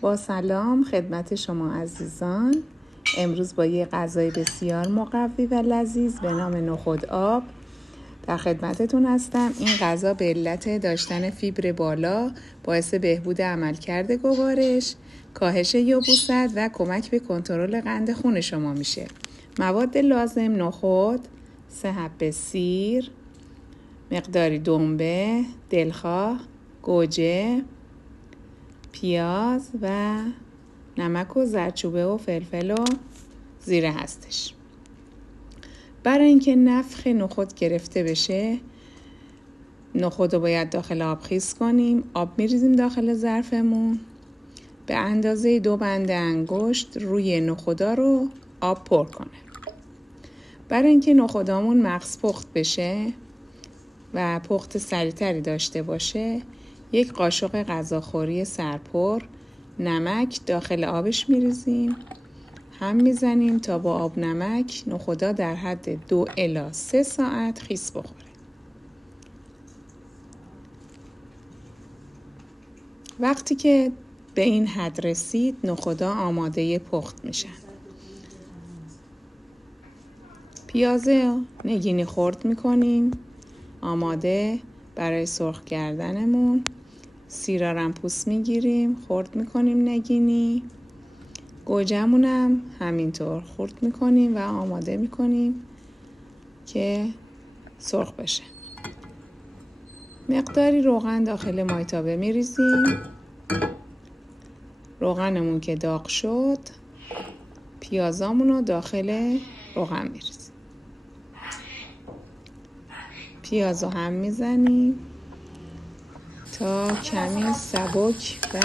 با سلام خدمت شما عزیزان. امروز با یه غذای بسیار مقوی و لذیذ به نام نخود آب در خدمتتون هستم. این غذا به علت داشتن فیبر بالا باعث بهبود عملکرد گوارش، کاهش یبوست و کمک به کنترل قند خون شما میشه. مواد لازم: نخود، 3 حبه سیر، مقداری دنبه، دلخواه، گوجه، پیاز و نمک و زردچوبه و فلفل و زیره هستش. برای اینکه نفخ نخود گرفته بشه، نخود رو باید داخل آب خیس کنیم. آب میریزیم داخل ظرفمون، به اندازه 2 بند انگشت روی نخودا رو آب پر کنه. برای اینکه نخودامون مغز پخت بشه و پخت سریعتری داشته باشه، 1 قاشق غذاخوری سرپر نمک داخل آبش میریزیم، هم میزنیم تا با آب نمک نخودا در حد 2 الی 3 ساعت خیس بخوره. وقتی که به این حد رسید، نخودا آماده پخت میشن. پیاز نگینی خرد میکنیم، آماده برای سرخ کردنمون. سیرارم پوست میگیریم، خرد میکنیم نگینی. گوجه‌مونم همینطور خرد میکنیم و آماده میکنیم که سرخ بشه. مقداری روغن داخل مایتابه میریزیم. روغنمون که داغ شد، پیازامون رو داخل روغن میریزیم. پیازو هم میزنیم تا کمی سبک و